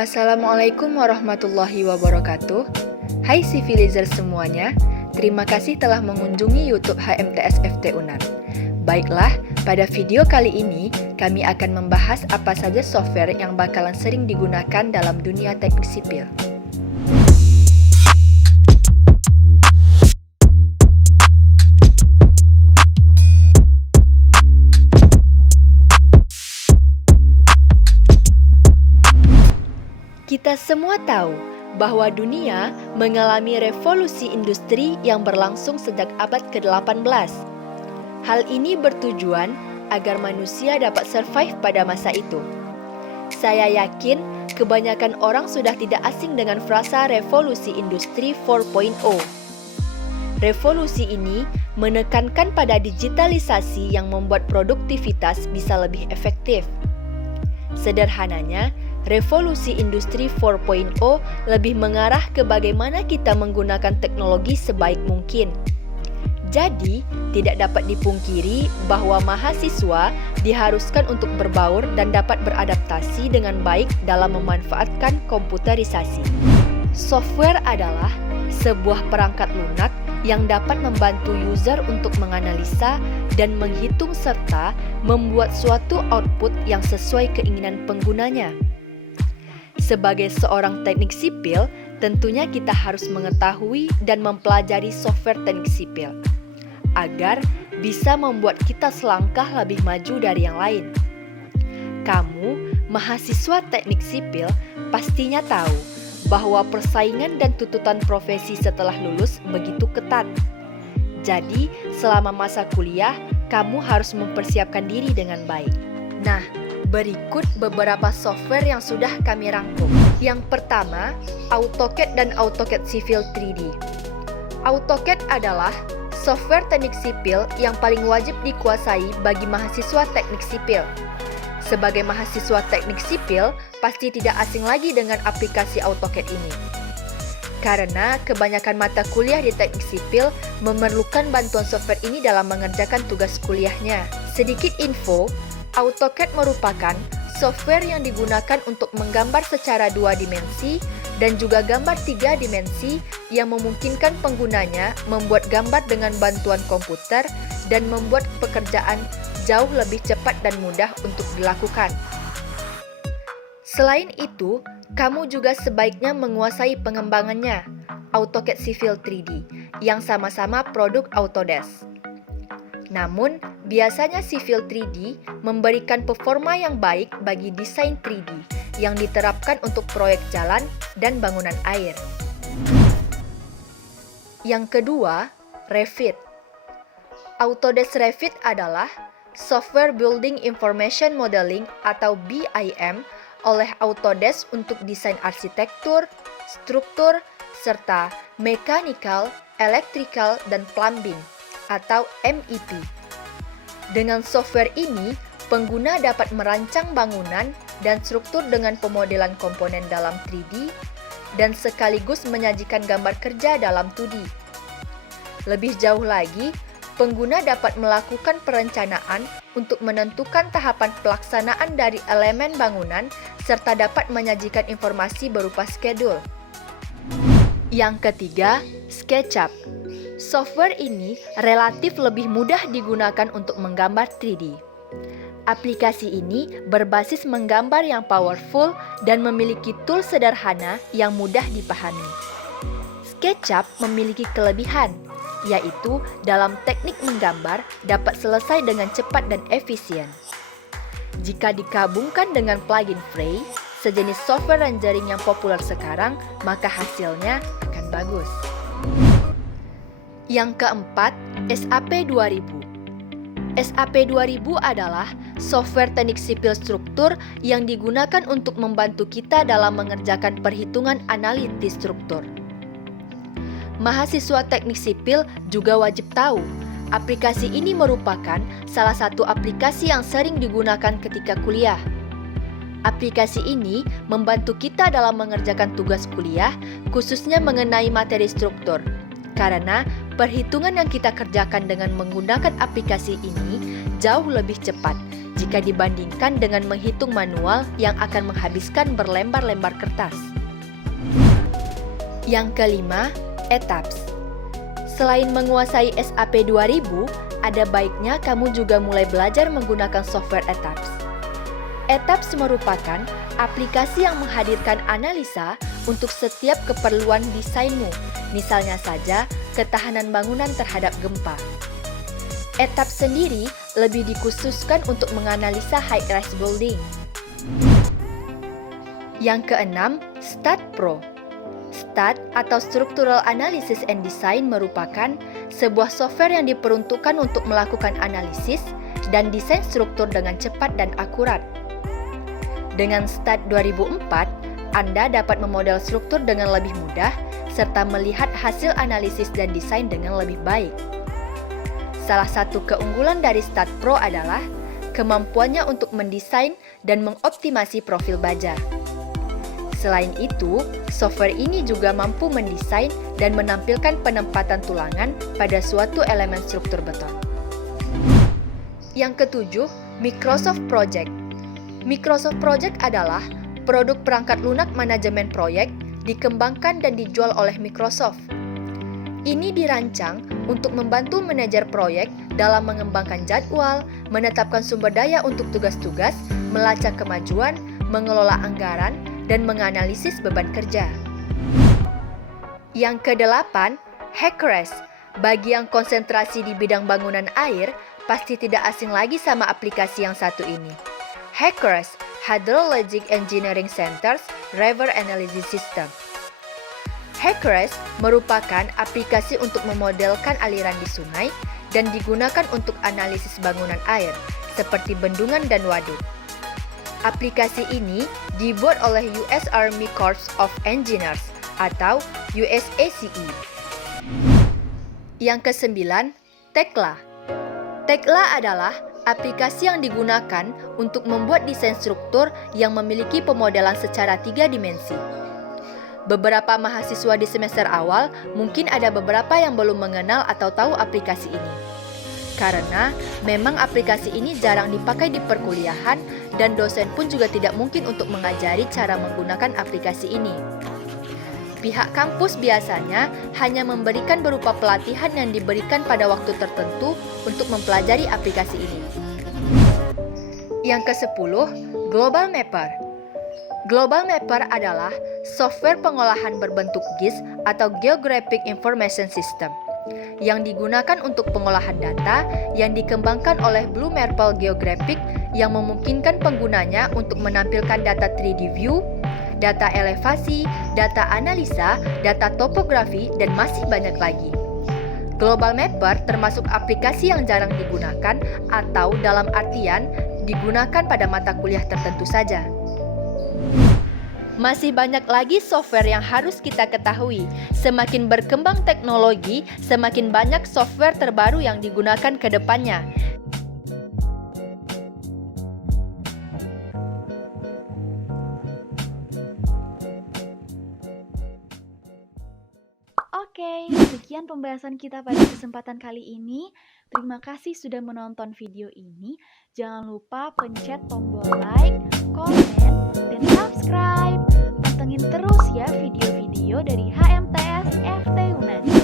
Assalamualaikum warahmatullahi wabarakatuh. Hai civilizer semuanya, terima kasih telah mengunjungi YouTube HMTS FT UNAN. Baiklah, pada video kali ini kami akan membahas apa saja software yang bakalan sering digunakan dalam dunia teknik sipil. Kita semua tahu bahwa dunia mengalami revolusi industri yang berlangsung sejak abad ke-18. Hal ini bertujuan agar manusia dapat survive pada masa itu. Saya yakin kebanyakan orang sudah tidak asing dengan frasa revolusi industri 4.0. Revolusi ini menekankan pada digitalisasi yang membuat produktivitas bisa lebih efektif. Sederhananya, revolusi industri 4.0 lebih mengarah ke bagaimana kita menggunakan teknologi sebaik mungkin. Jadi, tidak dapat dipungkiri bahwa mahasiswa diharuskan untuk berbaur dan dapat beradaptasi dengan baik dalam memanfaatkan komputerisasi. Software adalah sebuah perangkat lunak yang dapat membantu user untuk menganalisa dan menghitung serta membuat suatu output yang sesuai keinginan penggunanya. Sebagai seorang teknik sipil, tentunya kita harus mengetahui dan mempelajari software teknik sipil agar bisa membuat kita selangkah lebih maju dari yang lain. Kamu, mahasiswa teknik sipil, pastinya tahu bahwa persaingan dan tuntutan profesi setelah lulus begitu ketat. Jadi, selama masa kuliah, kamu harus mempersiapkan diri dengan baik. Nah, berikut beberapa software yang sudah kami rangkum. Yang pertama, AutoCAD dan AutoCAD Civil 3D. AutoCAD adalah software teknik sipil yang paling wajib dikuasai bagi mahasiswa teknik sipil. Sebagai mahasiswa teknik sipil, pasti tidak asing lagi dengan aplikasi AutoCAD ini. Karena kebanyakan mata kuliah di teknik sipil memerlukan bantuan software ini dalam mengerjakan tugas kuliahnya. Sedikit info, AutoCAD merupakan software yang digunakan untuk menggambar secara 2 dimensi dan juga gambar 3 dimensi yang memungkinkan penggunanya membuat gambar dengan bantuan komputer dan membuat pekerjaan jauh lebih cepat dan mudah untuk dilakukan. Selain itu, kamu juga sebaiknya menguasai pengembangannya, AutoCAD Civil 3D, yang sama-sama produk Autodesk. Namun, biasanya Civil 3D memberikan performa yang baik bagi desain 3D yang diterapkan untuk proyek jalan dan bangunan air. Yang kedua, Revit. Autodesk Revit adalah Software Building Information Modeling atau BIM oleh Autodesk untuk desain arsitektur, struktur, serta mechanical, electrical, dan plumbing atau MEP. Dengan software ini, pengguna dapat merancang bangunan dan struktur dengan pemodelan komponen dalam 3D dan sekaligus menyajikan gambar kerja dalam 2D. Lebih jauh lagi, pengguna dapat melakukan perencanaan untuk menentukan tahapan pelaksanaan dari elemen bangunan serta dapat menyajikan informasi berupa schedule. Yang ketiga, SketchUp. Software ini relatif lebih mudah digunakan untuk menggambar 3D. Aplikasi ini berbasis menggambar yang powerful dan memiliki tool sederhana yang mudah dipahami. SketchUp memiliki kelebihan, yaitu dalam teknik menggambar dapat selesai dengan cepat dan efisien. Jika digabungkan dengan plugin Fray, sejenis software rendering yang populer sekarang, maka hasilnya akan bagus. Yang keempat, SAP 2000. SAP 2000 adalah software teknik sipil struktur yang digunakan untuk membantu kita dalam mengerjakan perhitungan analitis struktur. Mahasiswa teknik sipil juga wajib tahu, aplikasi ini merupakan salah satu aplikasi yang sering digunakan ketika kuliah. Aplikasi ini membantu kita dalam mengerjakan tugas kuliah, khususnya mengenai materi struktur. Karena perhitungan yang kita kerjakan dengan menggunakan aplikasi ini jauh lebih cepat. jika dibandingkan dengan menghitung manual yang akan menghabiskan berlembar-lembar kertas. Yang kelima, etaps. Selain menguasai SAP 2000, ada baiknya kamu juga mulai belajar menggunakan software etaps. Etaps merupakan aplikasi yang menghadirkan analisa untuk setiap keperluan desainmu, misalnya saja ketahanan bangunan terhadap gempa. Etaps sendiri lebih dikhususkan untuk menganalisa high-rise building. Yang keenam, STAT Pro. STAT atau Structural Analysis and Design merupakan sebuah software yang diperuntukkan untuk melakukan analisis dan desain struktur dengan cepat dan akurat. Dengan STAT 2004, Anda dapat memodel struktur dengan lebih mudah serta melihat hasil analisis dan desain dengan lebih baik. Salah satu keunggulan dari STAT Pro adalah kemampuannya untuk mendesain dan mengoptimasi profil baja. Selain itu, software ini juga mampu mendesain dan menampilkan penempatan tulangan pada suatu elemen struktur beton. Yang ketujuh, Microsoft Project. Microsoft Project adalah produk perangkat lunak manajemen proyek dikembangkan dan dijual oleh Microsoft. Ini dirancang untuk membantu manajer proyek dalam mengembangkan jadwal, menetapkan sumber daya untuk tugas-tugas, melacak kemajuan, mengelola anggaran, dan menganalisis beban kerja. Yang kedelapan, HackREST. Bagi yang konsentrasi di bidang bangunan air, pasti tidak asing lagi sama aplikasi yang satu ini. HackREST, Hydrologic Engineering Center's River Analysis System. HackREST merupakan aplikasi untuk memodelkan aliran di sungai dan digunakan untuk analisis bangunan air, seperti bendungan dan waduk. Aplikasi ini dibuat oleh US Army Corps of Engineers atau USACE. Yang kesembilan, Tekla. Tekla adalah aplikasi yang digunakan untuk membuat desain struktur yang memiliki pemodelan secara 3 dimensi. Beberapa mahasiswa di semester awal mungkin ada beberapa yang belum mengenal atau tahu aplikasi ini. Karena memang aplikasi ini jarang dipakai di perkuliahan dan dosen pun juga tidak mungkin untuk mengajari cara menggunakan aplikasi ini. Pihak kampus biasanya hanya memberikan berupa pelatihan yang diberikan pada waktu tertentu untuk mempelajari aplikasi ini. Yang ke-10, Global Mapper. Global Mapper adalah software pengolahan berbentuk GIS atau Geographic Information System yang digunakan untuk pengolahan data yang dikembangkan oleh Blue Maple Geographic yang memungkinkan penggunanya untuk menampilkan data 3D view, data elevasi, data analisa, data topografi, dan masih banyak lagi. Global Mapper termasuk aplikasi yang jarang digunakan atau dalam artian digunakan pada mata kuliah tertentu saja. Masih banyak lagi software yang harus kita ketahui. Semakin berkembang teknologi, semakin banyak software terbaru yang digunakan ke depannya. Oke, sekian pembahasan kita pada kesempatan kali ini. Terima kasih sudah menonton video ini. Jangan lupa pencet tombol like, komen, dan subscribe. Pantengin terus ya video-video dari HMTS FT UNES.